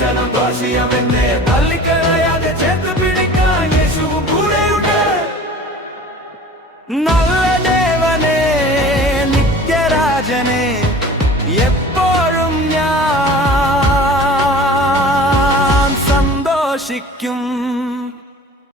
ജനം ദോഷിയമെന്നെ തള്ളിക്കളയാതെ ചേർത്ത് പിടിക്കാൻ യേശുവും കൂടെയുണ്ട്. നല്ല ദേവനെ, നിത്യരാജനെ, എപ്പോഴും ഞാൻ സന്തോഷിക്കും.